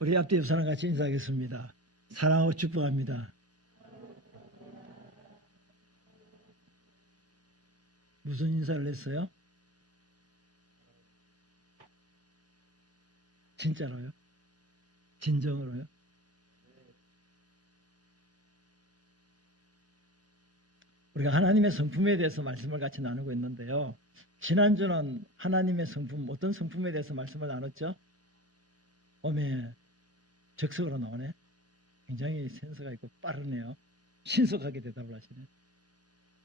우리 앞뒤 옆 사람 같이 인사하겠습니다. 사랑하고 축복합니다. 무슨 인사를 했어요? 진짜로요? 진정으로요? 우리가 하나님의 성품에 대해서 말씀을 같이 나누고 있는데요. 지난주는 하나님의 성품, 어떤 성품에 대해서 말씀을 나눴죠? 오메, 적석으로 나오네. 굉장히 센스가 있고 빠르네요. 신속하게 대답을 하시네.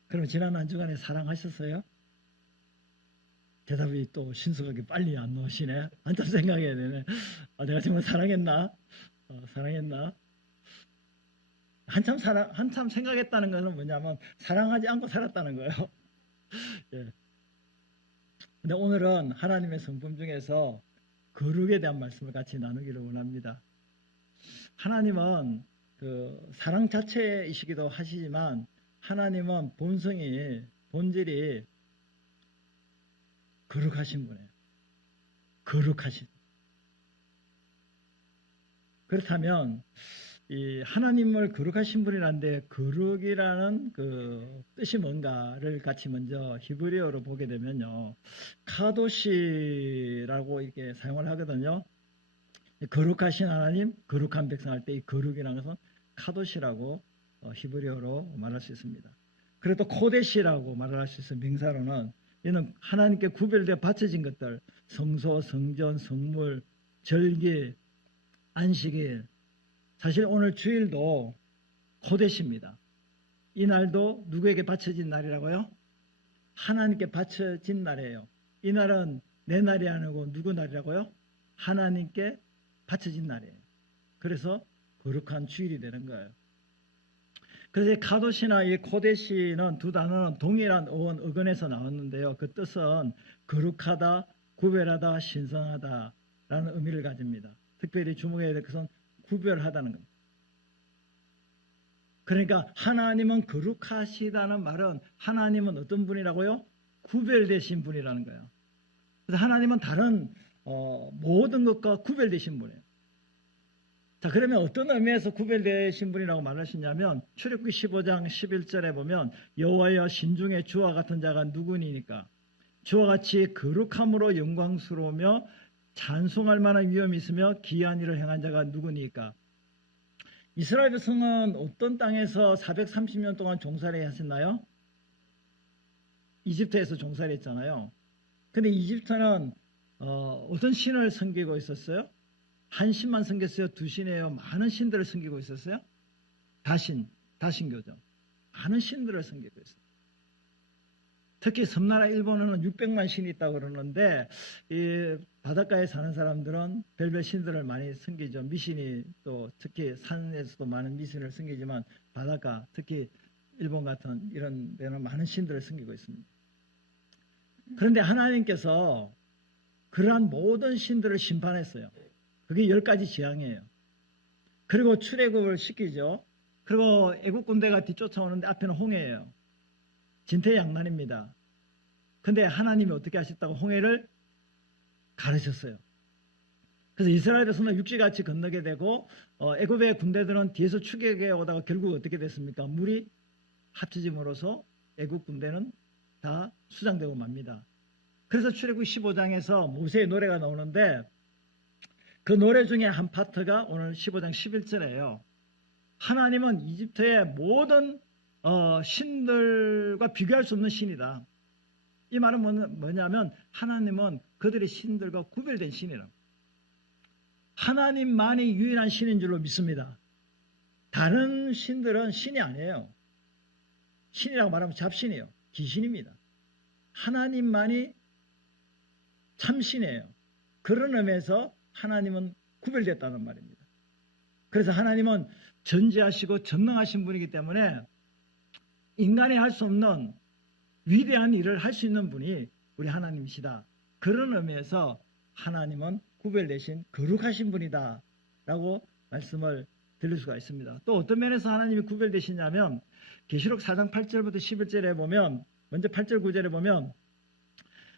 그럼 지난 한 주간에 사랑하셨어요? 대답이 또 신속하게 빨리 안 나오시네. 한참 생각해야 되네. 내가 정말 사랑했나? 사랑했나? 한참 생각했다는 것은 뭐냐면 사랑하지 않고 살았다는 거예요. 예. 근데 오늘은 하나님의 성품 중에서 거룩에 대한 말씀을 같이 나누기를 원합니다. 하나님은 그 사랑 자체이시기도 하시지만 하나님은 본질이 거룩하신 분이에요. 거룩하신. 그렇다면 이 하나님을 거룩하신 분이란데 거룩이라는 그 뜻이 뭔가를 같이 먼저 히브리어로 보게 되면요. 카도시라고 이렇게 사용을 하거든요. 거룩하신 하나님, 거룩한 백성 할 때 이 거룩이라는 것은 카도시라고 히브리어로 말할 수 있습니다. 그래도 코데시라고 말할 수 있어요. 명사로는 이는 하나님께 구별되어 바쳐진 것들, 성소, 성전, 성물, 절기, 안식일. 사실 오늘 주일도 코데시입니다. 이 날도 누구에게 바쳐진 날이라고요? 하나님께 바쳐진 날이에요. 이 날은 내 날이 아니고 누구 날이라고요? 하나님께 바쳐진 날이에요. 그래서 거룩한 주일이 되는 거예요. 그래서 이 카도시나 이 코데시는 두 단어는 동일한 어근에서 나왔는데요. 그 뜻은 거룩하다, 구별하다, 신성하다 라는 의미를 가집니다. 특별히 주목해야 될 것은 구별하다는 겁니다. 그러니까 하나님은 거룩하시다는 말은 하나님은 어떤 분이라고요? 구별되신 분이라는 거예요. 그래서 하나님은 다른 모든 것과 구별되신 분이에요. 자, 그러면 어떤 의미에서 구별되신 분이라고 말하시냐면 출애굽기 15장 11절에 보면 여호와여 신중에 주와 같은 자가 누구니까 주와 같이 거룩함으로 영광스러우며 찬송할 만한 위엄이 있으며 기이한 일을 행한 자가 누구니까. 이스라엘 백성은 어떤 땅에서 430년 동안 종살이 하셨나요? 이집트에서 종살이 했잖아요. 근데 이집트는 어떤 신을 섬기고 있었어요? 한 신만 섬겼어요? 두 신이에요? 많은 신들을 섬기고 있었어요? 다신교죠. 많은 신들을 섬기고 있어요. 특히 섬나라 일본에는 600만 신이 있다고 그러는데 이 바닷가에 사는 사람들은 별별 신들을 많이 섬기죠. 미신이 또 특히 산에서도 많은 미신을 섬기지만 바닷가 특히 일본 같은 이런 데는 많은 신들을 섬기고 있습니다. 그런데 하나님께서 그러한 모든 신들을 심판했어요. 그게 10가지 재앙이에요. 그리고 출애굽을 시키죠. 그리고 애국 군대가 뒤쫓아오는데 앞에는 홍해예요. 진퇴양난입니다. 근데 하나님이 어떻게 하셨다고 홍해를 가르쳤어요. 그래서 이스라엘 백성은 육지같이 건너게 되고 애굽의 군대들은 뒤에서 추격해 오다가 결국 어떻게 됐습니까? 물이 합쳐짐으로써 애굽 군대는 다 수장되고 맙니다. 그래서 출애굽 15장에서 모세의 노래가 나오는데 그 노래 중에 한 파트가 오늘 15장 11절이에요. 하나님은 이집트의 모든 신들과 비교할 수 없는 신이다. 이 말은 뭐냐면 하나님은 그들의 신들과 구별된 신이라고. 하나님만이 유일한 신인 줄로 믿습니다. 다른 신들은 신이 아니에요. 신이라고 말하면 잡신이에요. 귀신입니다. 하나님만이 참신이에요. 그런 의미에서 하나님은 구별됐다는 말입니다. 그래서 하나님은 전지하시고 전능하신 분이기 때문에 인간이 할 수 없는 위대한 일을 할 수 있는 분이 우리 하나님이시다. 그런 의미에서 하나님은 구별되신 거룩하신 분이다 라고 말씀을 드릴 수가 있습니다. 또 어떤 면에서 하나님이 구별되시냐면 계시록 4장 8절부터 11절에 보면 먼저 8절 9절에 보면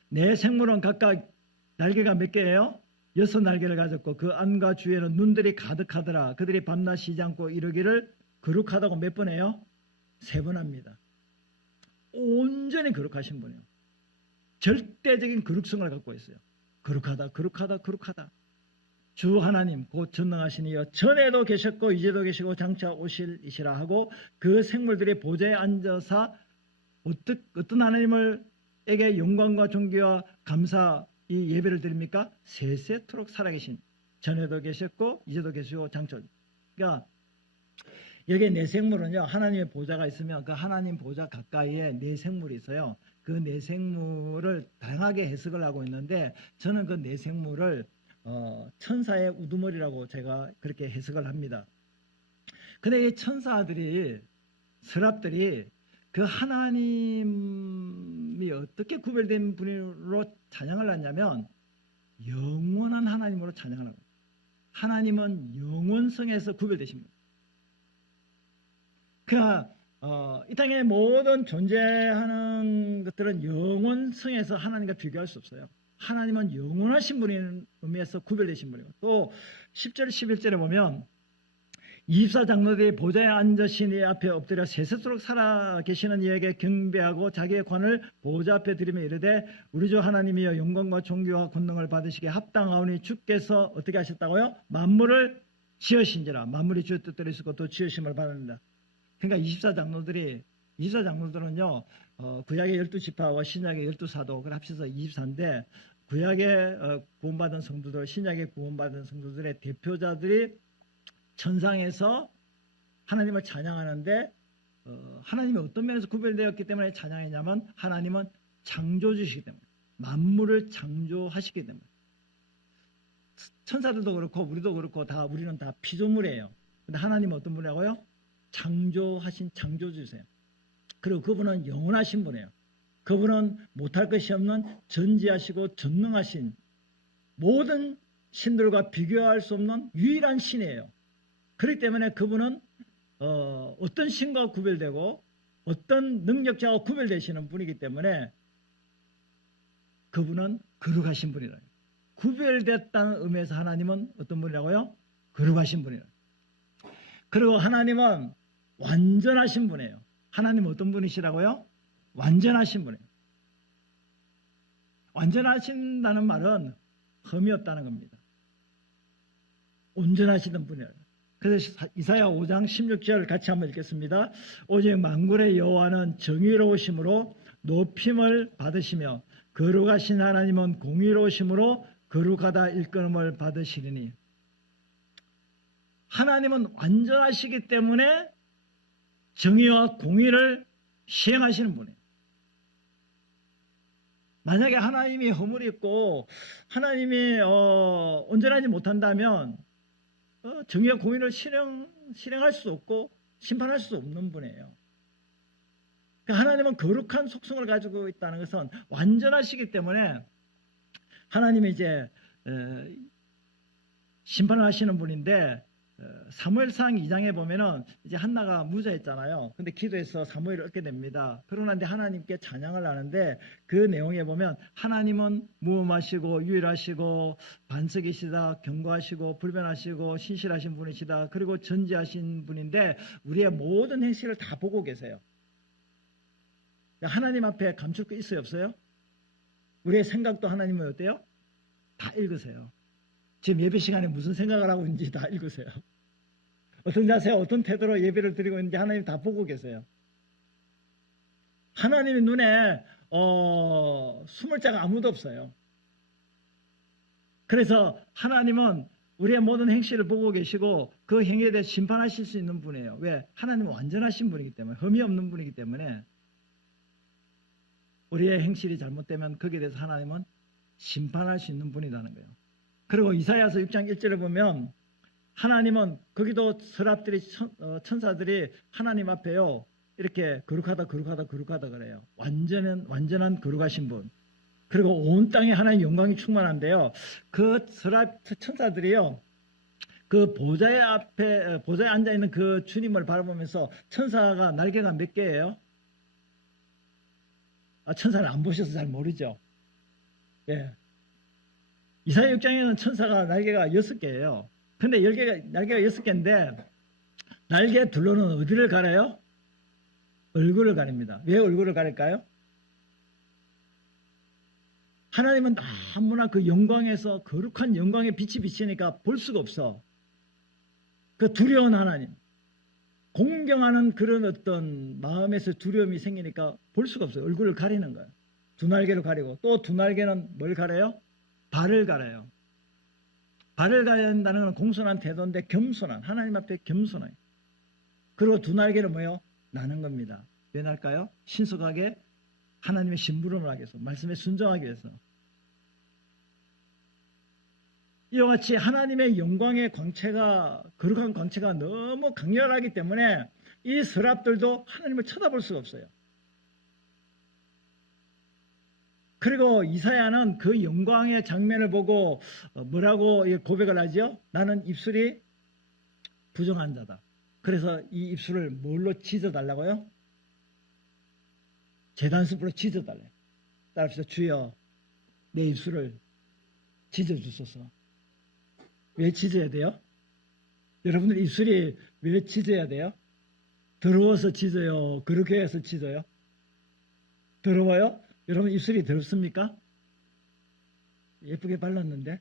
내 생물은 각각 날개가 몇 개예요? 6 날개를 가졌고 그 안과 주위에는 눈들이 가득하더라. 그들이 밤낮 쉬지 않고 이르기를 거룩하다고 몇 번 해요? 3번 합니다. 온전히 거룩하신 분이에요. 절대적인 거룩성을 갖고 있어요. 거룩하다, 거룩하다, 거룩하다. 주 하나님 곧 전능하신 이여 전에도 계셨고 이제도 계시고 장차 오실 이시라 하고 그 생물들이 보좌에 앉아서 어떤 하나님에게 영광과 존귀와 감사 이 예배를 드립니까? 세세토록 살아계신 전에도 계셨고 이제도 계시고 장차. 그러니까 여기에 네 생물은요, 하나님의 보좌가 있으면 그 하나님 보좌 가까이에 네 생물이 있어요. 그 네 생물을 다양하게 해석을 하고 있는데 저는 그 네 생물을 천사의 우두머리라고 제가 그렇게 해석을 합니다. 근데 이 천사들이, 서랍들이 그 하나님이 어떻게 구별된 분으로 찬양을 하냐면 영원한 하나님으로 찬양을 합니다. 하나님은 영원성에서 구별되십니다. 그러니까 이 땅의 모든 존재하는 것들은 영원성에서 하나님과 비교할 수 없어요. 하나님은 영원하신 분인 의미에서 구별되신 분이고 또 10절 11절에 보면 24장로들이 보좌에 앉으신 이 앞에 엎드려 세세토록 살아계시는 이에게 경배하고 자기의 관을 보좌 앞에 드리며 이르되 우리 주 하나님이여 영광과 존귀와 권능을 받으시기에 합당하오니 주께서 어떻게 하셨다고요? 만물을 지으신지라. 만물이 주의 뜻대로 있었고 또 지으심을 받는다. 그러니까 24장로들은요 구약의 12지파와 신약의 12사도 그걸 합쳐서 24인데 구약의 구원받은 성도들, 신약의 구원받은 성도들의 대표자들이 천상에서 하나님을 찬양하는데 하나님이 어떤 면에서 구별되었기 때문에 찬양했냐면 하나님은 창조주시기 때문에 만물을 창조하시기 때문에 천사들도 그렇고 우리도 그렇고 우리는 다 피조물이에요. 근데 하나님은 어떤 분이라고요? 창조하신 창조주세요. 그리고 그분은 영원하신 분이에요. 그분은 못할 것이 없는 전지하시고 전능하신 모든 신들과 비교할 수 없는 유일한 신이에요. 그렇기 때문에 그분은 어떤 신과 구별되고 어떤 능력자와 구별되시는 분이기 때문에 그분은 거룩하신 분이라. 구별됐다는 의미에서 하나님은 어떤 분이라고요? 거룩하신 분이라. 그리고 하나님은 완전하신 분이에요. 하나님은 어떤 분이시라고요? 완전하신 분이에요. 완전하신다는 말은 흠이 없다는 겁니다. 온전하시던 분이에요. 그래서 이사야 5장 16절 같이 한번 읽겠습니다. 오직 만군의 여호와는 정의로우심으로 높임을 받으시며 거룩하신 하나님은 공의로우심으로 거룩하다 일컬음을 받으시리니. 하나님은 완전하시기 때문에 정의와 공의를 시행하시는 분이에요. 만약에 하나님이 허물이 있고 하나님이 온전하지 못한다면 정의와 공의를 실행할 수 없고 심판할 수 없는 분이에요. 그러니까 하나님은 거룩한 속성을 가지고 있다는 것은 완전하시기 때문에 하나님이 이제 심판을 하시는 분인데 사무엘상 2장에 보면은 이제 한나가 무자했잖아요. 근데 기도해서 사무엘을 얻게 됩니다. 그러나 이제 하나님께 찬양을 하는데 그 내용에 보면 하나님은 무엄하시고 유일하시고 반석이시다, 견고하시고 불변하시고 신실하신 분이시다. 그리고 전지하신 분인데 우리의 모든 행실을 다 보고 계세요. 하나님 앞에 감출 거 있어요, 없어요? 우리의 생각도 하나님은 어때요? 다 읽으세요. 지금 예배 시간에 무슨 생각을 하고 있는지 다 읽으세요. 어떤 자세와 어떤 태도로 예배를 드리고 있는지 하나님 다 보고 계세요. 하나님의 눈에 숨을 자가 아무도 없어요. 그래서 하나님은 우리의 모든 행실을 보고 계시고 그 행위에 대해 심판하실 수 있는 분이에요. 왜? 하나님은 완전하신 분이기 때문에, 흠이 없는 분이기 때문에 우리의 행실이 잘못되면 거기에 대해서 하나님은 심판할 수 있는 분이라는 거예요. 그리고 이사야서 6장 1절을 보면 하나님은 거기도 서랍들이 천사들이 하나님 앞에요 이렇게 거룩하다 거룩하다 거룩하다 그래요. 완전한 거룩하신 분. 그리고 온 땅에 하나님의 영광이 충만한데요. 그 서랍 천사들이요 그 보좌에 앉아 있는 그 주님을 바라보면서 천사가 날개가 몇 개예요? 천사를 안 보셔서 잘 모르죠. 예. 이사야 6장에는 천사가 날개가 6개예요. 근데 날개가 6개인데 날개 둘로는 어디를 가려요? 얼굴을 가립니다. 왜 얼굴을 가릴까요? 하나님은 너무나 그 영광에서 거룩한 영광의 빛이 비치니까 볼 수가 없어. 그 두려운 하나님, 공경하는 그런 어떤 마음에서 두려움이 생기니까 볼 수가 없어요. 얼굴을 가리는 거예요. 두 날개로 가리고 또 두 날개는 뭘 가려요? 발을 가려요. 발을 가려야 한다는 건 공손한 태도인데 겸손한, 하나님 앞에 겸손한. 그리고 두 날개는 뭐예요? 나는 겁니다. 왜 날까요? 신속하게 하나님의 심부름을 하기 위해서, 말씀에 순종하기 위해서. 이와 같이 하나님의 영광의 광채가, 거룩한 광채가 너무 강렬하기 때문에 이 서랍들도 하나님을 쳐다볼 수가 없어요. 그리고 이사야는 그 영광의 장면을 보고 뭐라고 고백을 하죠? 나는 입술이 부정한 자다. 그래서 이 입술을 뭘로 찢어달라고요? 제단숲으로 찢어달래요. 따라합시다. 주여, 내 입술을 찢어주소서. 왜 찢어야 돼요? 여러분들 입술이 왜 찢어야 돼요? 더러워서 찢어요? 그렇게 해서 찢어요? 더러워요? 여러분 입술이 더럽습니까? 예쁘게 발랐는데.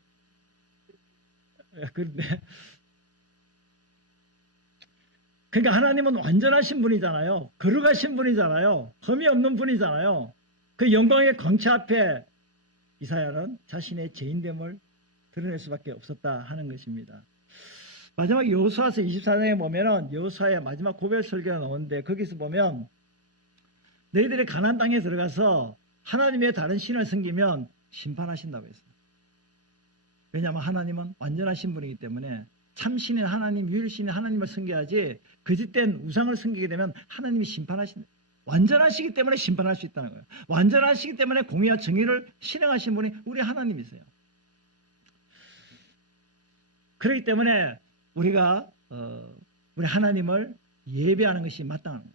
그런데 그러니까 하나님은 완전하신 분이잖아요. 거룩하신 분이잖아요. 흠이 없는 분이잖아요. 그 영광의 광채 앞에 이사야는 자신의 죄인됨을 드러낼 수밖에 없었다 하는 것입니다. 마지막 여호수아서 24장에 보면은 여호수아의 마지막 고별 설교가 나오는데 거기서 보면 너희들이 가나안 땅에 들어가서 하나님의 다른 신을 섬기면 심판하신다고 했어요. 왜냐하면 하나님은 완전하신 분이기 때문에 참신인 하나님, 유일신인 하나님을 섬겨야지 거짓된 우상을 섬기게 되면 하나님이 심판하신다. 완전하시기 때문에 심판할 수 있다는 거예요. 완전하시기 때문에 공의와 정의를 실행하신 분이 우리 하나님이세요. 그렇기 때문에 우리가 우리 하나님을 예배하는 것이 마땅한 거예요.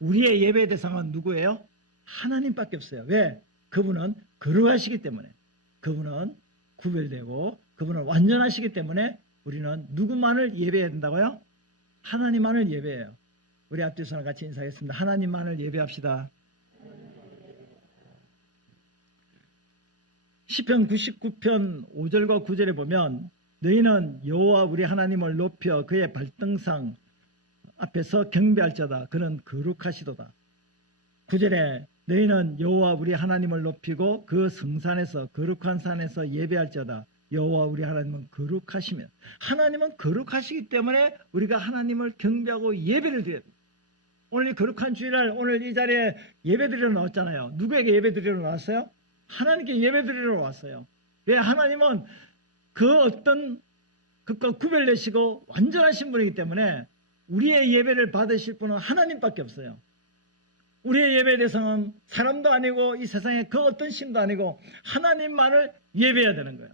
우리의 예배 대상은 누구예요? 하나님밖에 없어요. 왜? 그분은 거룩하시기 때문에, 그분은 구별되고 그분은 완전하시기 때문에 우리는 누구만을 예배해야 된다고요? 하나님만을 예배해요. 우리 앞뒤서는 같이 인사하겠습니다. 하나님만을 예배합시다. 시편 99편 5절과 9절에 보면 너희는 여호와 우리 하나님을 높여 그의 발등상 앞에서 경배할지어다. 그는 거룩하시도다. 9절에 너희는 여호와 우리 하나님을 높이고 그 성산에서 거룩한 산에서 예배할지어다. 여호와 우리 하나님은 거룩하시면, 하나님은 거룩하시기 때문에 우리가 하나님을 경배하고 예배를 드려야 돼요. 오늘 이 거룩한 주일날 오늘 이 자리에 예배 드리러 나왔잖아요. 누구에게 예배 드리러 나왔어요? 하나님께 예배 드리러 왔어요. 왜? 하나님은 그 어떤 것과 구별되시고 완전하신 분이기 때문에 우리의 예배를 받으실 분은 하나님밖에 없어요. 우리의 예배 대상은 사람도 아니고 이 세상에 그 어떤 신도 아니고 하나님만을 예배해야 되는 거예요.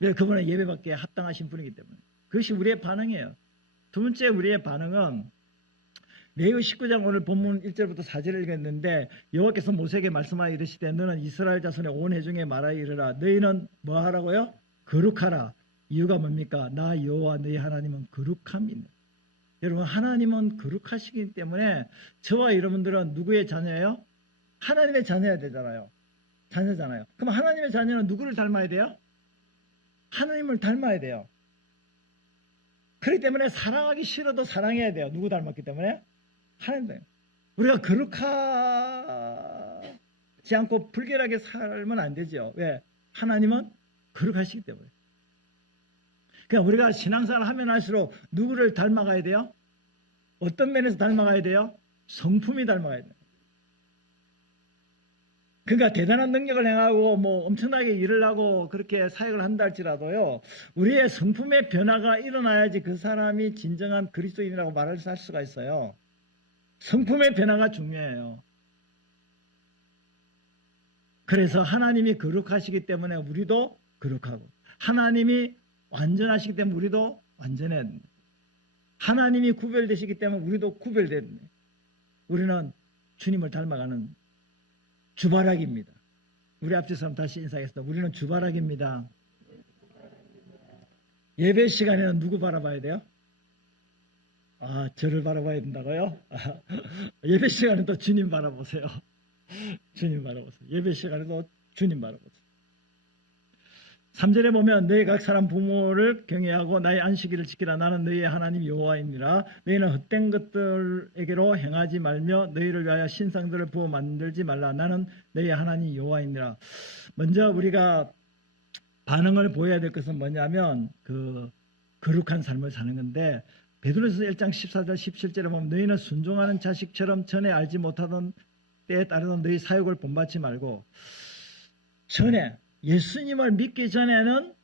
왜? 그분은 예배받기에 합당하신 분이기 때문에. 그것이 우리의 반응이에요. 두 번째 우리의 반응은 레위기 19장 오늘 본문 1절부터 4절을 읽었는데 여호와께서 모세에게 말씀하여 이르시되 너는 이스라엘 자손의 온 회중에 말하여 이르라 너희는 뭐 하라고요? 거룩하라. 이유가 뭡니까? 나 여호와 너희 하나님은 거룩함이네. 여러분 하나님은 거룩하시기 때문에 저와 여러분들은 누구의 자녀예요? 하나님의 자녀야 되잖아요. 자녀잖아요. 그럼 하나님의 자녀는 누구를 닮아야 돼요? 하나님을 닮아야 돼요. 그렇기 때문에 사랑하기 싫어도 사랑해야 돼요. 누구 닮았기 때문에? 하나님. 우리가 거룩하지 않고 불결하게 살면 안 되죠. 왜? 하나님은 거룩하시기 때문에. 그러니까 우리가 신앙생활을 하면 할수록 누구를 닮아가야 돼요? 어떤 면에서 닮아가야 돼요? 성품이 닮아가야 돼요. 그러니까 대단한 능력을 행하고 뭐 엄청나게 일을 하고 그렇게 사역을 한다 할지라도요, 우리의 성품의 변화가 일어나야지 그 사람이 진정한 그리스도인이라고 말할 수가 있어요. 성품의 변화가 중요해요. 그래서 하나님이 거룩하시기 때문에 우리도 거룩하고, 하나님이 완전하시기 때문에 우리도 완전해야 됩니다. 하나님이 구별되시기 때문에 우리도 구별돼야 됩니다. 우리는 주님을 닮아가는 주바라기입니다. 우리 앞뒤 사람 다시 인사하겠습니다. 우리는 주바락입니다. 예배 시간에는 누구 바라봐야 돼요? 저를 바라봐야 된다고요? 예배 시간에 또 주님 바라보세요. 주님 바라보세요. 예배 시간에도 주님 바라보세요. 3절에 보면 너희 각 사람 부모를 경외하고 나의 안식일을 지키라. 나는 너희의 하나님 여호와이니라. 너희는 헛된 것들에게로 행하지 말며 너희를 위하여 신상들을 부어 만들지 말라. 나는 너희의 하나님 여호와이니라. 먼저 우리가 반응을 보여야 될 것은 뭐냐면 거룩한 삶을 사는 건데, 베드로서 1장 14절 17절에 보면 너희는 순종하는 자식처럼 전에 알지 못하던 때에 따르던 너희 사욕을 본받지 말고, 전에 예수님을 믿기 전에는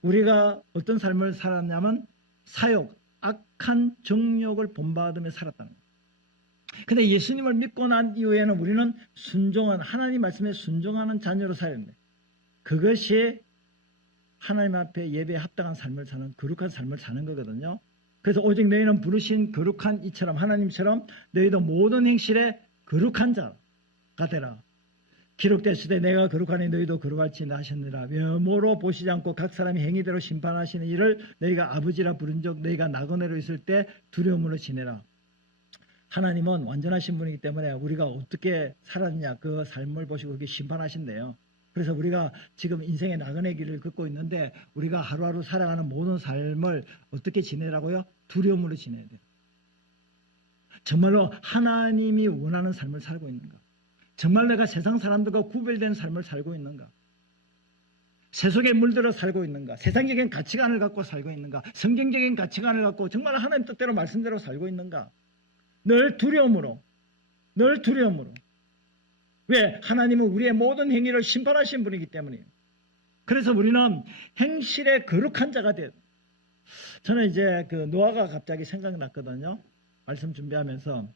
우리가 어떤 삶을 살았냐면 사욕, 악한 정욕을 본받으며 살았다는 거예요. 근데 예수님을 믿고 난 이후에는 우리는 순종한, 하나님 말씀에 순종하는 자녀로 살아야 됩니다. 그것이 하나님 앞에 예배에 합당한 삶을 사는, 거룩한 삶을 사는 거거든요. 그래서 오직 너희는 부르신 거룩한 이처럼, 하나님처럼 너희도 모든 행실에 거룩한 자가 되라. 기록되시되 내가 거룩하니 너희도 거룩할지니라 하셨느라. 외모로 보시지 않고 각 사람이 행위대로 심판하시는 일을 너희가 아버지라 부른 적 너희가 나그네로 있을 때 두려움으로 지내라. 하나님은 완전하신 분이기 때문에 우리가 어떻게 살았냐, 그 삶을 보시고 그렇게 심판하신대요. 그래서 우리가 지금 인생의 나그네 길을 걷고 있는데, 우리가 하루하루 살아가는 모든 삶을 어떻게 지내라고요? 두려움으로 지내야 돼요. 정말로 하나님이 원하는 삶을 살고 있는가? 정말 내가 세상 사람들과 구별된 삶을 살고 있는가? 세속에 물들어 살고 있는가? 세상적인 가치관을 갖고 살고 있는가? 성경적인 가치관을 갖고 정말 하나님 뜻대로 말씀대로 살고 있는가? 늘 두려움으로. 왜? 하나님은 우리의 모든 행위를 심판하신 분이기 때문이에요. 그래서 우리는 행실에 거룩한 자가 돼요. 저는 이제 노아가 갑자기 생각났거든요. 말씀 준비하면서.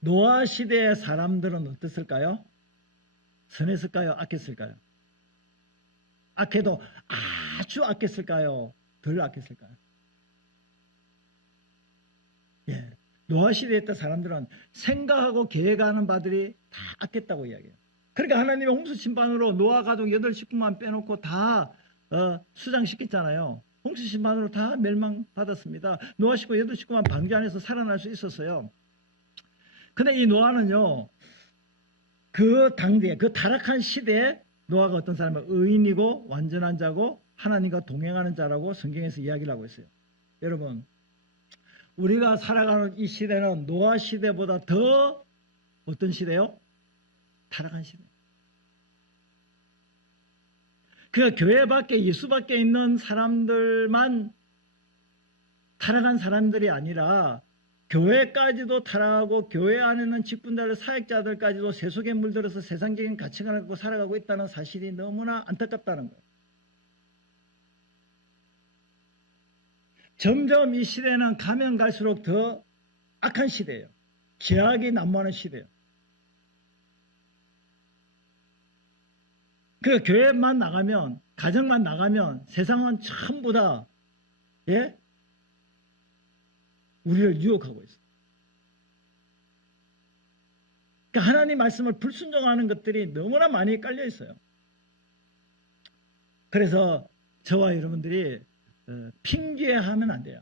노아 시대의 사람들은 어땠을까요? 선했을까요? 악했을까요? 악해도 아주 악했을까요? 덜 악했을까요? 예. 노아 시대에 있던 사람들은 생각하고 계획하는 바들이 다 악했다고 이야기해요. 그러니까 하나님이 홍수 심판으로 노아 가족 8식구만 빼놓고 다 수장시켰잖아요. 홍수 심판으로 다 멸망받았습니다. 노아 식구 8식구만 방주 안에서 살아날 수 있었어요. 근데 이 노아는요, 그 당대에, 그 타락한 시대에 노아가 어떤 사람은 의인이고 완전한 자고 하나님과 동행하는 자라고 성경에서 이야기를 하고 있어요. 여러분, 우리가 살아가는 이 시대는 노아 시대보다 더 어떤 시대요? 타락한 시대. 그 교회 밖에, 예수 밖에 있는 사람들만 타락한 사람들이 아니라 교회까지도 타락하고 교회 안에는 직분자들, 사역자들까지도 세속에 물들어서 세상적인 가치관을 갖고 살아가고 있다는 사실이 너무나 안타깝다는 거예요. 점점 이 시대는 가면 갈수록 더 악한 시대예요. 죄악이 난무하는 시대예요. 그 교회만 나가면, 가정만 나가면 세상은 전부 다 우리를 유혹하고 있어요. 그러니까 하나님 말씀을 불순종하는 것들이 너무나 많이 깔려 있어요. 그래서 저와 여러분들이 핑계하면 안 돼요.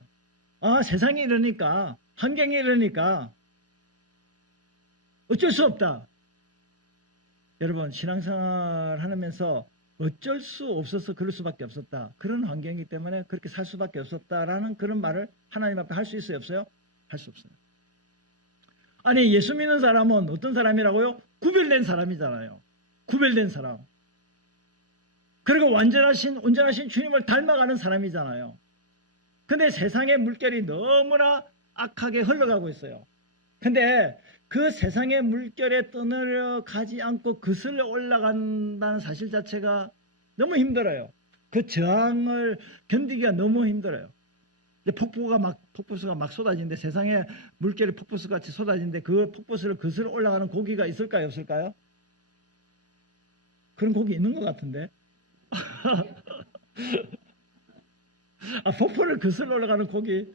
세상이 이러니까, 환경이 이러니까 어쩔 수 없다. 여러분, 신앙생활 하면서 어쩔 수 없어서 그럴 수밖에 없었다. 그런 환경이기 때문에 그렇게 살 수밖에 없었다라는 그런 말을 하나님 앞에 할 수 있어요? 없어요? 할 수 없어요. 아니, 예수 믿는 사람은 어떤 사람이라고요? 구별된 사람이잖아요. 구별된 사람. 그리고 온전하신 주님을 닮아가는 사람이잖아요. 근데 세상의 물결이 너무나 악하게 흘러가고 있어요. 근데 그 세상의 물결에 떠내려 가지 않고 거슬러 올라간다는 사실 자체가 너무 힘들어요. 그 저항을 견디기가 너무 힘들어요. 폭포수가 막 쏟아지는데, 세상에 물결이 폭포수같이 쏟아지는데 그 폭포수를 거슬러 올라가는 고기가 있을까요? 없을까요? 그런 고기 있는 것 같은데. 폭포를 거슬러 올라가는 고기,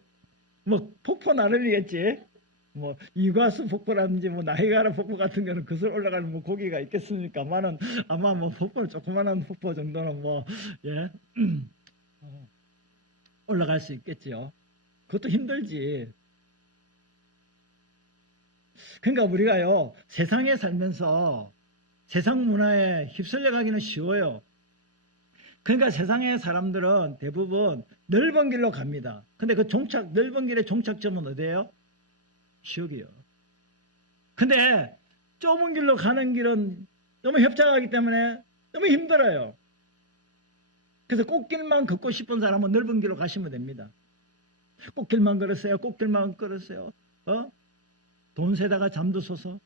뭐 폭포 나름이겠지. 뭐 이과수 폭포라든지 뭐 나이가라 폭포 같은 경우는 그슬 올라가는 뭐 고기가 있겠습니까만은 아마 뭐 폭포 조그만한 폭포 정도는 뭐 예. 올라갈 수 있겠지요. 그것도 힘들지. 그러니까 우리가요 세상에 살면서 세상 문화에 휩쓸려 가기는 쉬워요. 그러니까 세상의 사람들은 대부분 넓은 길로 갑니다. 근데 그 넓은 길의 종착점은 어디예요? 지옥이요. 근데 좁은 길로 가는 길은 너무 협착하기 때문에 너무 힘들어요. 그래서 꽃길만 걷고 싶은 사람은 넓은 길로 가시면 됩니다. 꽃길만 걸으세요. 꽃길만 걸으세요. 돈 세다가 잠도 솟어.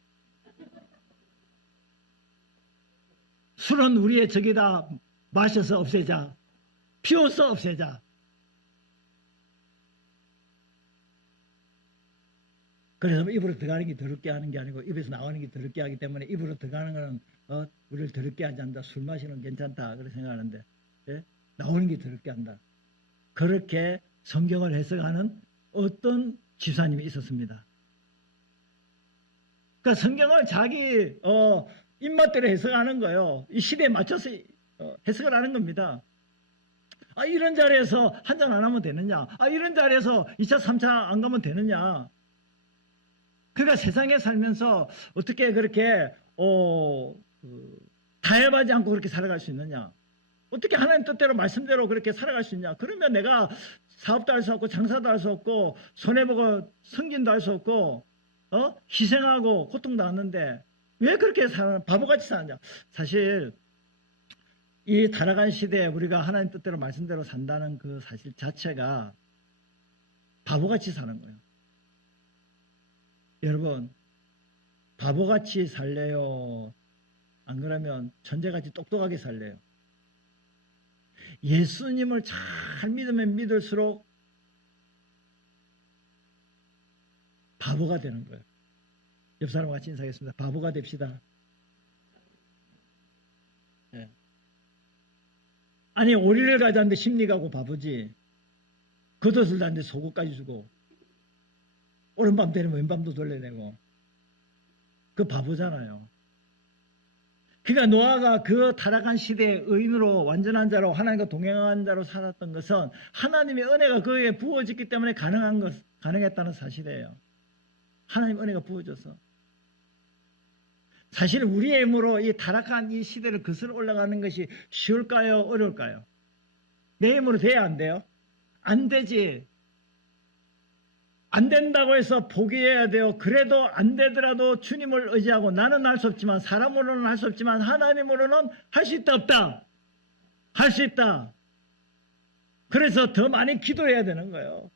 술은 우리의 적이다. 마셔서 없애자. 피워서 없애자. 그래서 입으로 들어가는 게 더럽게 하는 게 아니고 입에서 나오는 게 더럽게 하기 때문에 입으로 들어가는 거는 우리를 더럽게 하지 않는다. 술 마시는 건 괜찮다. 그렇게 생각하는데 예? 나오는 게 더럽게 한다. 그렇게 성경을 해석하는 어떤 집사님이 있었습니다. 그러니까 성경을 자기 입맛대로 해석하는 거예요. 이 시대에 맞춰서 해석을 하는 겁니다. 이런 자리에서 한잔 안 하면 되느냐? 이런 자리에서 2차, 3차 안 가면 되느냐? 그러니까 세상에 살면서 어떻게 그렇게 타협하지 않고 그렇게 살아갈 수 있느냐? 어떻게 하나님 뜻대로 말씀대로 그렇게 살아갈 수 있냐? 그러면 내가 사업도 할 수 없고 장사도 할 수 없고 손해보고 승진도 할 수 없고 희생하고 고통도 하는데 왜 그렇게 바보같이 사느냐? 사실 이 타락한 시대에 우리가 하나님 뜻대로 말씀대로 산다는 그 사실 자체가 바보같이 사는 거예요. 여러분 바보같이 살래요? 안 그러면 천재같이 똑똑하게 살래요? 예수님을 잘 믿으면 믿을수록 바보가 되는 거예요. 옆 사람과 같이 인사하겠습니다. 바보가 됩시다. 네. 아니 오리를 가자는데 심리 가고 바보지. 겉옷을 다는데 속옷까지 주고 오른밤 되면 왼밤도 돌려내고 그 바보잖아요. 그러니까 노아가 그 타락한 시대의 의인으로 완전한 자로 하나님과 동행한 자로 살았던 것은 하나님의 은혜가 그에게 부어졌기 때문에 가능했다는 사실이에요. 하나님 은혜가 부어져서. 사실 우리의 힘으로 이 타락한 이 시대를 거슬러 올라가는 것이 쉬울까요? 어려울까요? 내 힘으로 돼야 안 돼요? 안 되지. 안 된다고 해서 포기해야 돼요. 그래도 안 되더라도 주님을 의지하고 나는 할 수 없지만 사람으로는 할 수 없지만 하나님으로는 할 수 있다 없다? 할 수 있다. 그래서 더 많이 기도해야 되는 거예요.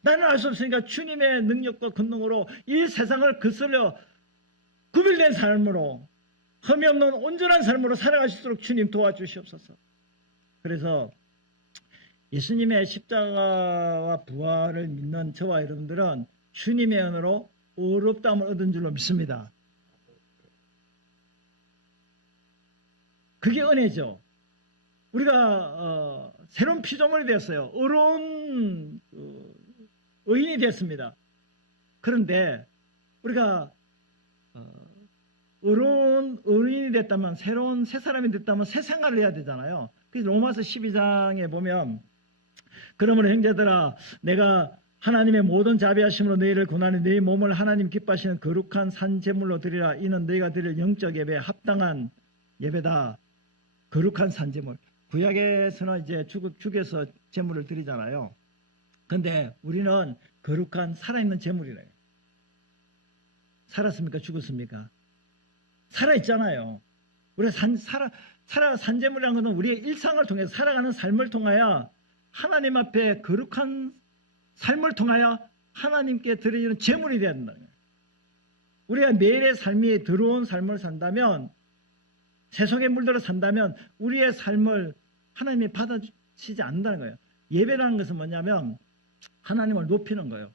나는 할 수 없으니까 주님의 능력과 권능으로 이 세상을 거슬려 구별된 삶으로 흠이 없는 온전한 삶으로 살아갈 수 있도록 주님 도와주시옵소서. 그래서 예수님의 십자가와 부활을 믿는 저와 여러분들은 주님의 은혜로 의롭다함을 얻은 줄로 믿습니다. 그게 은혜죠. 우리가 새로운 피조물이 되었어요. 의로운 의인이 됐습니다. 그런데 우리가 의로운 의인이 됐다면 새로운 새 사람이 됐다면 새 생활을 해야 되잖아요. 그래서 로마서 12장에 보면 그러므로 형제들아 내가 하나님의 모든 자비하심으로 너희를 고난해 너희 몸을 하나님 기뻐하시는 거룩한 산 제물로 드리라. 이는 너희가 드릴 영적 예배에 합당한 예배다. 거룩한 산 제물. 구약에서는 이제 죽여서 제물을 드리잖아요. 근데 우리는 거룩한 살아있는 제물이래요. 살았습니까? 죽었습니까? 살아있잖아요. 우리가 산제물이라는 것은 우리의 일상을 통해서 살아가는 삶을 통하여 하나님 앞에 거룩한 삶을 통하여 하나님께 드리는 제물이 되어야 된다. 우리가 매일의 삶이 더러운 삶을 산다면 세속에 물들어 산다면 우리의 삶을 하나님이 받아주시지 않는다는 거예요. 예배라는 것은 뭐냐면 하나님을 높이는 거예요.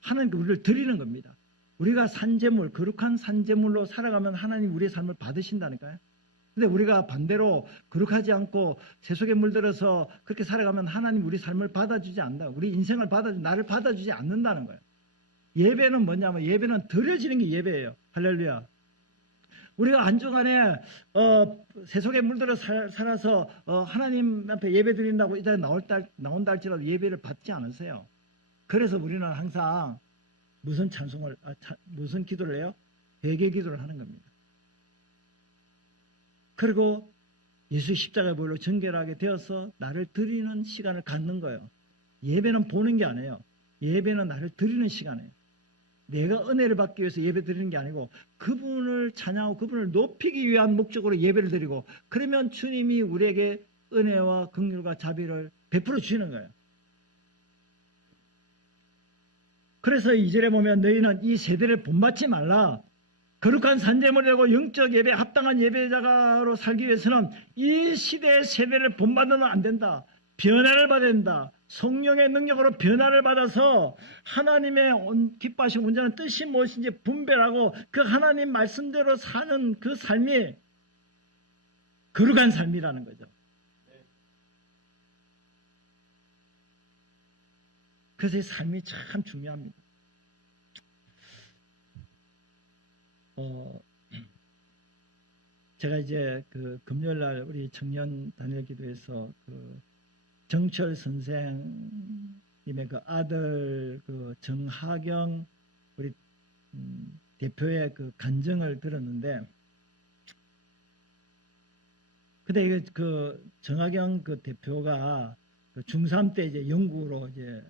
하나님께 우리를 드리는 겁니다. 우리가 산제물, 거룩한 산제물로 살아가면 하나님 우리의 삶을 받으신다니까요. 근데 우리가 반대로 거룩하지 않고 세속에 물들어서 그렇게 살아가면 하나님 우리 삶을 받아주지 않는다. 우리 인생을 나를 받아주지 않는다는 거예요. 예배는 뭐냐면 예배는 드려지는 게 예배예요. 할렐루야. 우리가 한주간에 세속에 물들어 살아서 하나님 앞에 예배 드린다고 이 자리에 나온다 할지라도 예배를 받지 않으세요. 그래서 우리는 항상 무슨 무슨 기도를 해요? 회개 기도를 하는 겁니다. 그리고 예수 십자가의 보혈로 정결하게 되어서 나를 드리는 시간을 갖는 거예요. 예배는 보는 게 아니에요. 예배는 나를 드리는 시간이에요. 내가 은혜를 받기 위해서 예배 드리는 게 아니고 그분을 찬양하고 그분을 높이기 위한 목적으로 예배를 드리고, 그러면 주님이 우리에게 은혜와 긍휼과 자비를 베풀어 주시는 거예요. 그래서 2절에 보면 너희는 이 세대를 본받지 말라. 거룩한 산재물이라고 영적 예배에 합당한 예배자로 살기 위해서는 이 시대의 세대를 본받으면 안 된다. 변화를 받아야 된다. 성령의 능력으로 변화를 받아서 하나님의 기뻐하신 온전한 뜻이 무엇인지 분별하고 그 하나님 말씀대로 사는 그 삶이 거룩한 삶이라는 거죠. 그래서 이 삶이 참 중요합니다. 제가 이제 그 금요일날 우리 청년 단일 기도에서 그 정철 선생님의 그 아들 그 정하경 우리 대표의 그 간증을 들었는데, 근데 이게 그 정하경 그 대표가 그 중3 때 이제 영국으로 이제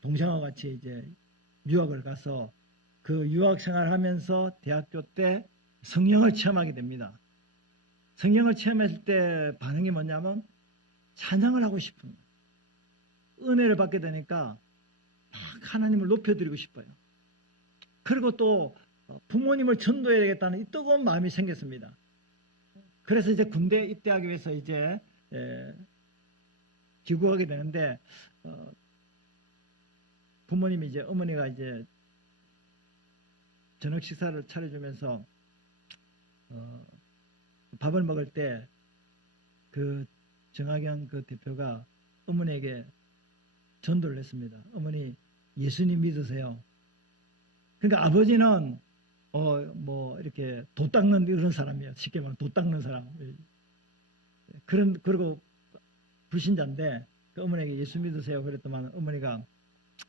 동생과 같이 이제 유학을 가서 그 유학 생활하면서 대학교 때 성령을 체험하게 됩니다. 성령을 체험했을 때 반응이 뭐냐면 찬양을 하고 싶은 거예요. 은혜를 받게 되니까 막 하나님을 높여드리고 싶어요. 그리고 또 부모님을 전도해야 되겠다는 이 뜨거운 마음이 생겼습니다. 그래서 이제 군대에 입대하기 위해서 이제 귀국하게 되는데, 부모님이 이제 어머니가 이제 저녁 식사를 차려주면서 밥을 먹을 때 그 정하경 그 대표가 어머니에게 전도를 했습니다. 어머니 예수님 믿으세요. 그러니까 아버지는 뭐 이렇게 도 닦는 이런 사람이에요. 쉽게 말하면 도 닦는 사람. 그리고 불신자인데 그 어머니에게 예수 믿으세요 그랬더만 어머니가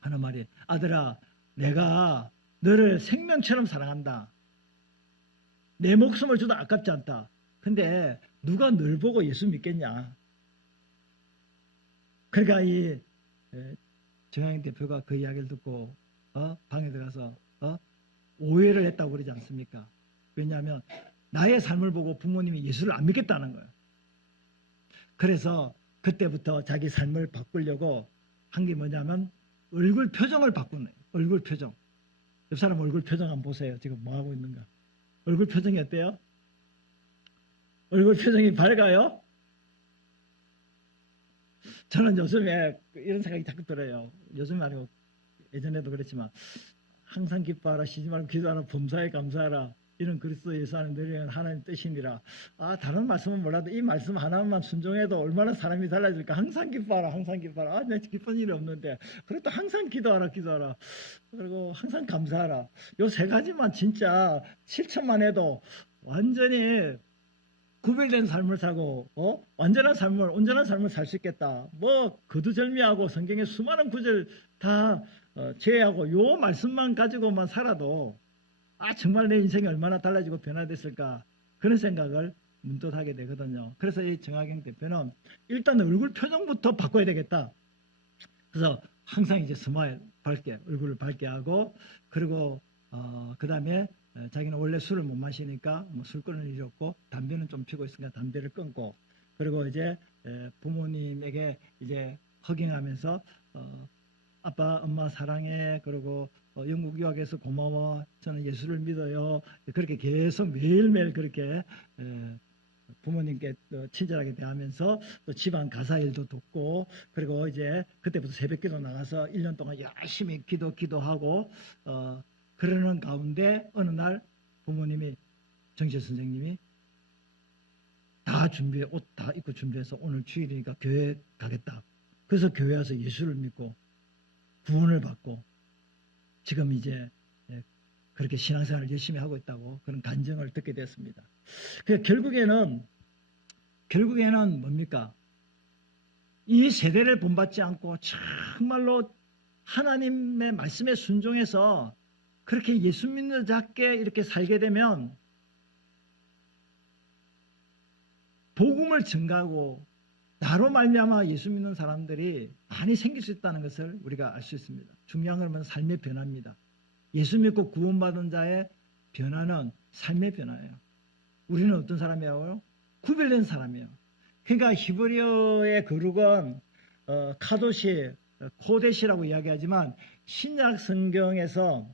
하는 말이, 아들아 내가 너를 생명처럼 사랑한다. 내 목숨을 줘도 아깝지 않다. 근데 누가 널 보고 예수 믿겠냐. 그러니까 이 정하경 대표가 그 이야기를 듣고 방에 들어가서 오해를 했다고 그러지 않습니까? 왜냐하면 나의 삶을 보고 부모님이 예수를 안 믿겠다는 거예요. 그래서 그때부터 자기 삶을 바꾸려고 한 게 뭐냐면 얼굴 표정을 바꾸는 거예요. 얼굴 표정. 옆 사람 얼굴 표정 한번 보세요. 지금 뭐 하고 있는가. 얼굴 표정이 어때요? 얼굴 표정이 밝아요? 저는 요즘에 이런 생각이 자꾸 들어요. 요즘 아니고 예전에도 그랬지만 항상 기뻐하라, 쉬지 말고 기도하라, 범사에 감사하라, 이런 그리스도 예수 안에 내리는 하나님 뜻이니라. 다른 말씀은 몰라도 이 말씀 하나만 순종해도 얼마나 사람이 달라질까. 항상 기뻐하라, 항상 기뻐하라. 내 기쁜 일이 없는데 그래도 항상 기도하라, 기도하라. 그리고 항상 감사하라. 요 세 가지만 진짜 실천만 해도 완전히 구별된 삶을 살고 완전한 삶을, 온전한 삶을 살 수 있겠다. 뭐 거두절미하고 성경의 수많은 구절 다 제외하고 요 말씀만 가지고만 살아도 정말 내 인생이 얼마나 달라지고 변화됐을까, 그런 생각을 문득 하게 되거든요. 그래서 이 정하경 대표는 일단 얼굴 표정부터 바꿔야 되겠다. 그래서 항상 이제 스마일, 밝게, 얼굴을 밝게 하고, 그리고 그 다음에 자기는 원래 술을 못 마시니까 뭐 술 끊을 일이 없고, 담배는 좀 피고 있으니까 담배를 끊고, 그리고 이제 부모님에게 이제 허경하면서 아빠 엄마 사랑해, 그리고 영국 유학에서 고마워, 저는 예수를 믿어요, 그렇게 계속 매일매일 그렇게 부모님께 친절하게 대하면서 또 집안 가사 일도 돕고, 그리고 이제 그때부터 새벽기도 나가서 1년 동안 열심히 기도하고 그러는 가운데 어느 날 부모님이, 정철 선생님이 다 준비해, 옷 다 입고 준비해서 오늘 주일이니까 교회 가겠다. 그래서 교회 와서 예수를 믿고 구원을 받고 지금 이제 그렇게 신앙생활을 열심히 하고 있다고 그런 간증을 듣게 됐습니다. 결국에는 뭡니까? 이 세대를 본받지 않고 정말로 하나님의 말씀에 순종해서 그렇게 예수 믿는 자께 이렇게 살게 되면 복음을 증가하고 나로 말미암아 예수 믿는 사람들이 많이 생길 수 있다는 것을 우리가 알 수 있습니다. 중요한 건 삶의 변화입니다. 예수 믿고 구원받은 자의 변화는 삶의 변화예요. 우리는 어떤 사람이에요? 구별된 사람이에요. 그러니까 히브리어의 거룩은 카도시, 코데시라고 이야기하지만 신약 성경에서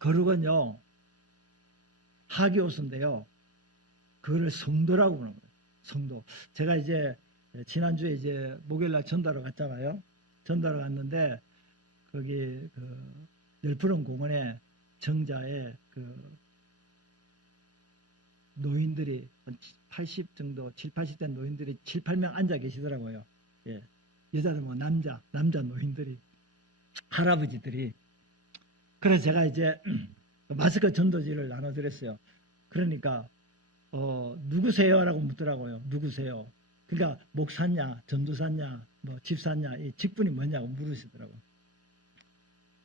거룩은요 하기오스인데요. 그거를 성도라고 부르는 거예요. 성도. 제가 이제 지난주에 이제 목요일날 전도하러 갔잖아요. 전도하러 갔는데 거기 그 열푸른 공원에 정자에 그 노인들이 80 정도, 7, 80대 노인들이 7, 8명 앉아 계시더라고요. 예. 여자들 뭐 남자 노인들이, 할아버지들이. 그래서 제가 이제 마스크 전도지를 나눠드렸어요. 그러니까 누구세요? 라고 묻더라고요. 누구세요? 그러니까 목사냐, 전도사냐, 뭐 집사냐, 이 직분이 뭐냐고 물으시더라고요.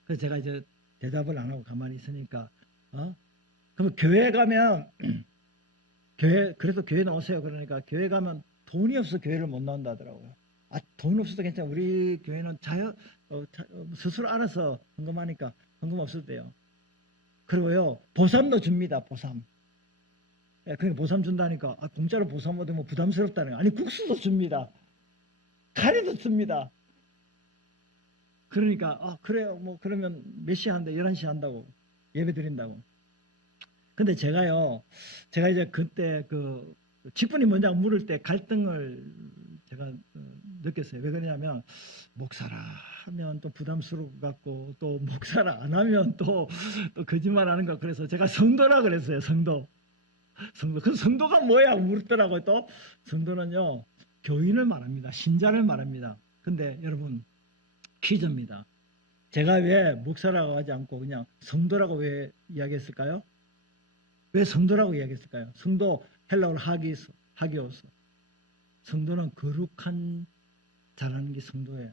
그래서 제가 이제 대답을 안 하고 가만히 있으니까 그럼 교회 가면 그래도 교회 나오세요. 그러니까 교회 가면 돈이 없어 교회를 못 나온다 하더라고요. 돈 없어도 괜찮아. 우리 교회는 스스로 알아서 헌금하니까 헌금 없어도 돼요. 그리고요 보쌈도 줍니다. 보쌈. 그러니까 보쌈 준다니까 공짜로 보쌈 얻으면 부담스럽다는 거예요. 아니 국수도 줍니다. 카레도 줍니다. 그러니까 그래요. 뭐 그러면 몇 시에 한다? 11시에 한다고 예배 드린다고. 근데 제가 이제 그때 그 직분이 뭐냐고 물을 때 갈등을 제가 느꼈어요. 왜 그러냐면 목사라 하면 또 부담스러울 것 같고 또 목사라 안 하면 또 거짓말하는 거. 그래서 제가 성도라 그랬어요. 성도. 그 성도가 뭐야 물었더라고요. 또 성도는요 교인을 말합니다. 신자를 말합니다. 근데 여러분 퀴즈입니다. 제가 왜 목사라고 하지 않고 그냥 성도라고 왜 이야기했을까요? 왜 성도라고 이야기했을까요? 성도 헬라어로 하기오스. 성도는 거룩한 자라는 게 성도예요.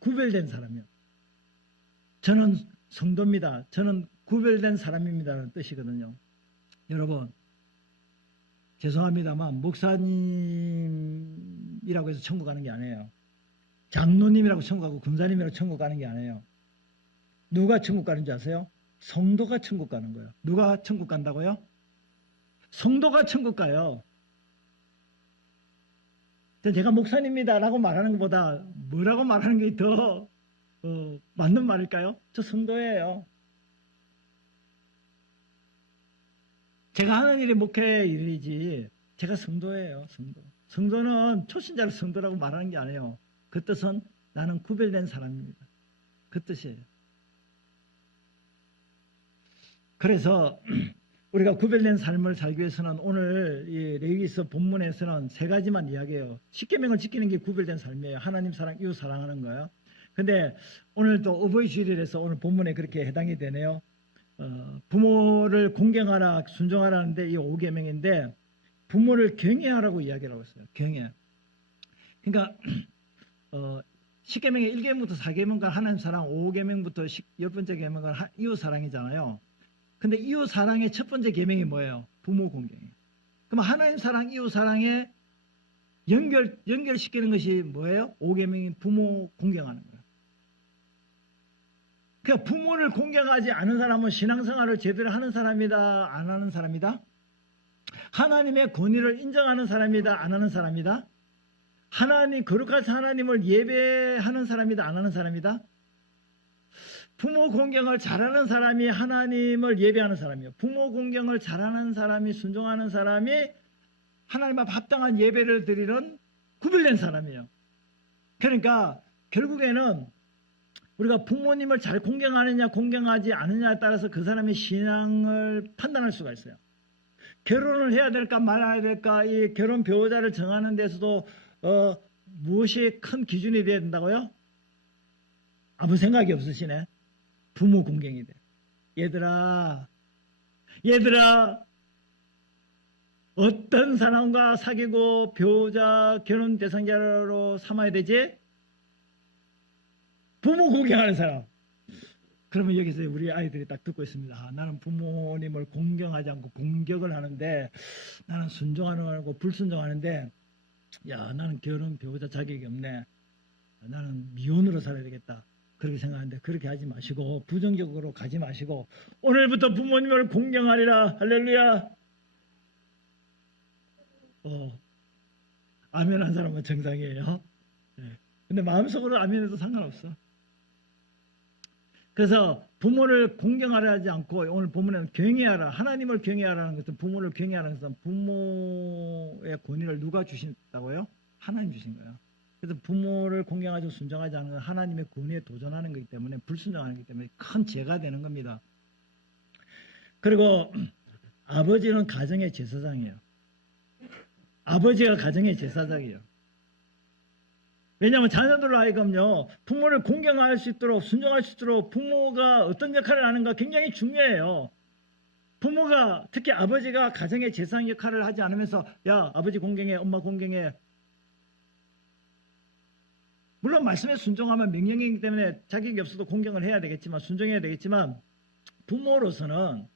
구별된 사람이요. 저는 성도입니다. 저는 구별된 사람입니다라는 뜻이거든요. 여러분 죄송합니다만 목사님이라고 해서 천국 가는 게 아니에요. 장로님이라고 천국 가고 군사님이라고 천국 가는 게 아니에요. 누가 천국 가는 줄 아세요? 성도가 천국 가는 거예요. 누가 천국 간다고요? 성도가 천국 가요. 제가 목사님입니다라고 말하는 것보다 뭐라고 말하는 게 더 맞는 말일까요? 저 성도예요. 제가 하는 일이 목회 일이지 제가 성도예요. 성도는 초신자를 성도라고 말하는 게 아니에요. 그 뜻은 나는 구별된 사람입니다. 그 뜻이에요. 그래서 우리가 구별된 삶을 살기 위해서는 오늘 이 레위기서 본문에서는 세 가지만 이야기해요. 십계명을 지키는 게 구별된 삶이에요. 하나님 사랑, 이웃 사랑하는 거예요. 근데 오늘 또 어버이 주일이라서 오늘 본문에 그렇게 해당이 되네요. 부모를 공경하라, 순종하라는데 이 5계명인데 부모를 경외하라고 이야기를 하고 있어요. 경외. 그러니까 10계명의 1계명부터 4계명과 하나님 사랑, 5계명부터 10번째 계명은 이웃 사랑이잖아요. 근데 이웃 사랑의 첫 번째 계명이 뭐예요? 부모 공경이에요. 그럼 하나님 사랑, 이웃 사랑에 연결시키는 것이 뭐예요? 5계명인 부모 공경하는 거예요. 그러니까 부모를 공경하지 않은 사람은 신앙생활을 제대로 하는 사람이다, 안 하는 사람이다? 하나님의 권위를 인정하는 사람이다, 안 하는 사람이다? 거룩하신 하나님을 예배하는 사람이다, 안 하는 사람이다? 부모 공경을 잘하는 사람이 하나님을 예배하는 사람이에요. 부모 공경을 잘하는 사람이, 순종하는 사람이 하나님 앞 합당한 예배를 드리는 구별된 사람이에요. 그러니까 결국에는 우리가 부모님을 잘 공경하느냐 공경하지 않느냐에 따라서 그 사람의 신앙을 판단할 수가 있어요. 결혼을 해야 될까 말아야 될까 이 결혼 배우자를 정하는 데서도 무엇이 큰 기준이 되어야 된다고요? 아무 생각이 없으시네. 부모 공경이 돼. 얘들아 어떤 사람과 사귀고 배우자 결혼 대상자로 삼아야 되지? 부모 공경하는 사람. 그러면 여기서 우리 아이들이 딱 듣고 있습니다. 아, 나는 부모님을 공경하지 않고 공격을 하는데 나는 순종하고 불순종하는데 야 나는 결혼 배우자 자격이 없네. 나는 미혼으로 살아야 되겠다. 그렇게 생각하는데 그렇게 하지 마시고 부정적으로 가지 마시고 오늘부터 부모님을 공경하리라. 할렐루야. 아멘 한 사람은 정상이에요. 네. 근데 마음속으로 아멘해도 상관없어. 그래서 부모를 공경하려 하지 않고 오늘 본문에는 경외하라. 하나님을 경외하라는 것은 부모를 경외하라는 것은 부모의 권위를 누가 주신다고요? 하나님 주신 거예요. 그래서 부모를 공경하지 순종하지 않는 건 하나님의 권위에 도전하는 거기 때문에 불순종하는 거기 때문에 큰 죄가 되는 겁니다. 그리고 아버지는 가정의 제사장이에요. 아버지가 가정의 제사장이에요. 왜냐하면 자녀들 하여금요 부모를 공경할 수 있도록 순종할 수 있도록 부모가 어떤 역할을 하는가 굉장히 중요해요. 부모가 특히 아버지가 가정의 제사장 역할을 하지 않으면서 야 아버지 공경해 엄마 공경해 물론 말씀에 순종하면 명령이기 때문에 자격이 없어도 공경을 해야 되겠지만 순종해야 되겠지만 부모로서는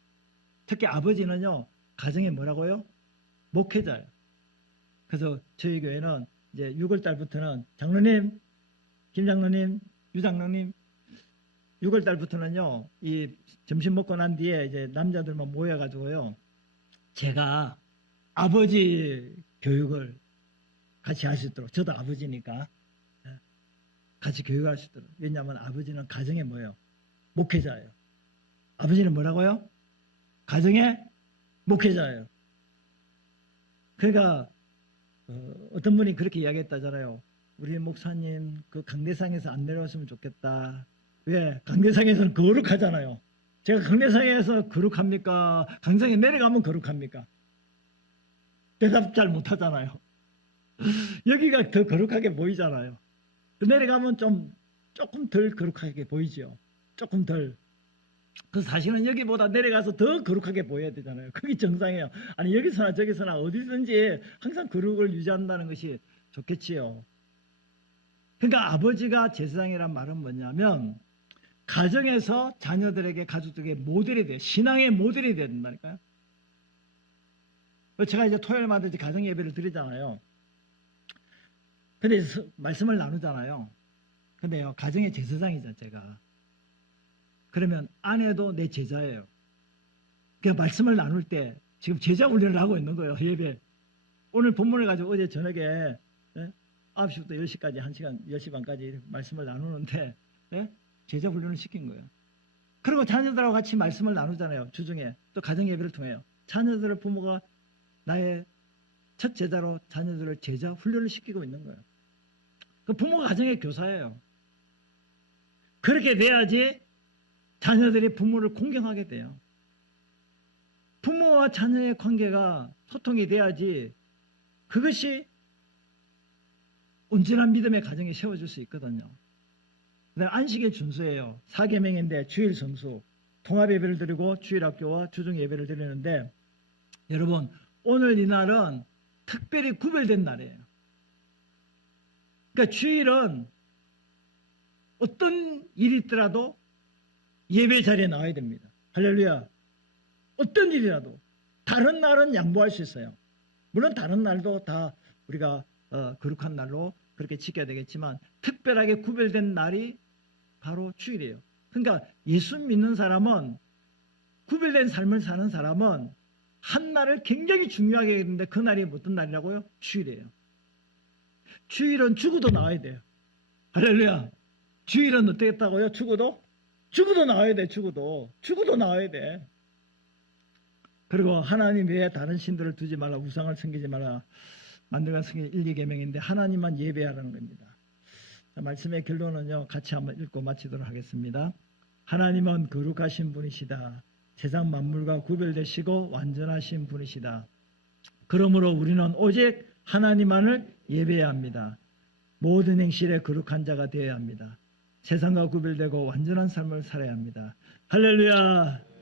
특히 아버지는요 가정에 뭐라고요? 목회자예요. 그래서 저희 교회는 이제 6월달부터는 장로님, 김장로님, 유장로님 6월달부터는요 이 점심 먹고 난 뒤에 이제 남자들만 모여가지고요 제가 아버지 교육을 같이 할 수 있도록 저도 아버지니까 같이 교육할 수 있도록 왜냐하면 아버지는 가정에 뭐예요? 목회자예요. 아버지는 뭐라고요? 가정의 목회자예요. 그러니까 어떤 분이 그렇게 이야기했다잖아요. 우리 목사님 그 강대상에서 안 내려왔으면 좋겠다. 왜? 강대상에서는 거룩하잖아요. 제가 강대상에서 거룩합니까? 강대상에 내려가면 거룩합니까? 대답 잘 못하잖아요. 여기가 더 거룩하게 보이잖아요. 내려가면 조금 덜 거룩하게 보이죠. 조금 덜. 그 사실은 여기보다 내려가서 더 거룩하게 보여야 되잖아요. 그게 정상이에요. 아니 여기서나 저기서나 어디든지 항상 거룩을 유지한다는 것이 좋겠지요. 그러니까 아버지가 제사장이란 말은 뭐냐면 가정에서 자녀들에게 가족들에게 모델이 돼요. 신앙의 모델이 돼야 된다니까요. 제가 이제 토요일마다 이제 가정 예배를 드리잖아요. 근데 말씀을 나누잖아요. 근데요 가정의 제사장이죠 제가. 그러면 아내도 내 제자예요. 그러니까 말씀을 나눌 때 지금 제자 훈련을 하고 있는 거예요. 예배. 오늘 본문을 가지고 어제 저녁에 9시부터 10시까지 1시간 10시 반까지 말씀을 나누는데 제자 훈련을 시킨 거예요. 그리고 자녀들하고 같이 말씀을 나누잖아요. 주중에 또 가정 예배를 통해요. 자녀들을 부모가 나의 첫 제자로 자녀들을 제자 훈련을 시키고 있는 거예요. 그 부모가 가정의 교사예요. 그렇게 돼야지 자녀들이 부모를 공경하게 돼요. 부모와 자녀의 관계가 소통이 돼야지 그것이 온전한 믿음의 가정이 세워질 수 있거든요. 안식일 준수예요. 4계명인데 주일 성수, 통합 예배를 드리고 주일 학교와 주중 예배를 드리는데 여러분 오늘 이 날은 특별히 구별된 날이에요. 그러니까 주일은 어떤 일이 있더라도 예배 자리에 나와야 됩니다. 할렐루야. 어떤 일이라도 다른 날은 양보할 수 있어요. 물론 다른 날도 다 우리가 거룩한 날로 그렇게 지켜야 되겠지만 특별하게 구별된 날이 바로 주일이에요. 그러니까 예수 믿는 사람은 구별된 삶을 사는 사람은 한 날을 굉장히 중요하게 했는데 그 날이 어떤 날이라고요? 주일이에요. 주일은 죽어도 나와야 돼요. 할렐루야. 주일은 어떻게 했다고요? 죽어도 나와야 돼. 죽어도 나와야 돼. 그리고 하나님 외에 다른 신들을 두지 말라. 우상을 섬기지 말라. 만들어간 성경 1, 2계명인데 하나님만 예배하라는 겁니다. 자, 말씀의 결론은요. 같이 한번 읽고 마치도록 하겠습니다. 하나님은 거룩하신 분이시다. 세상 만물과 구별되시고 완전하신 분이시다. 그러므로 우리는 오직 하나님만을 예배해야 합니다. 모든 행실에 거룩한 자가 되어야 합니다. 세상과 구별되고 완전한 삶을 살아야 합니다. 할렐루야.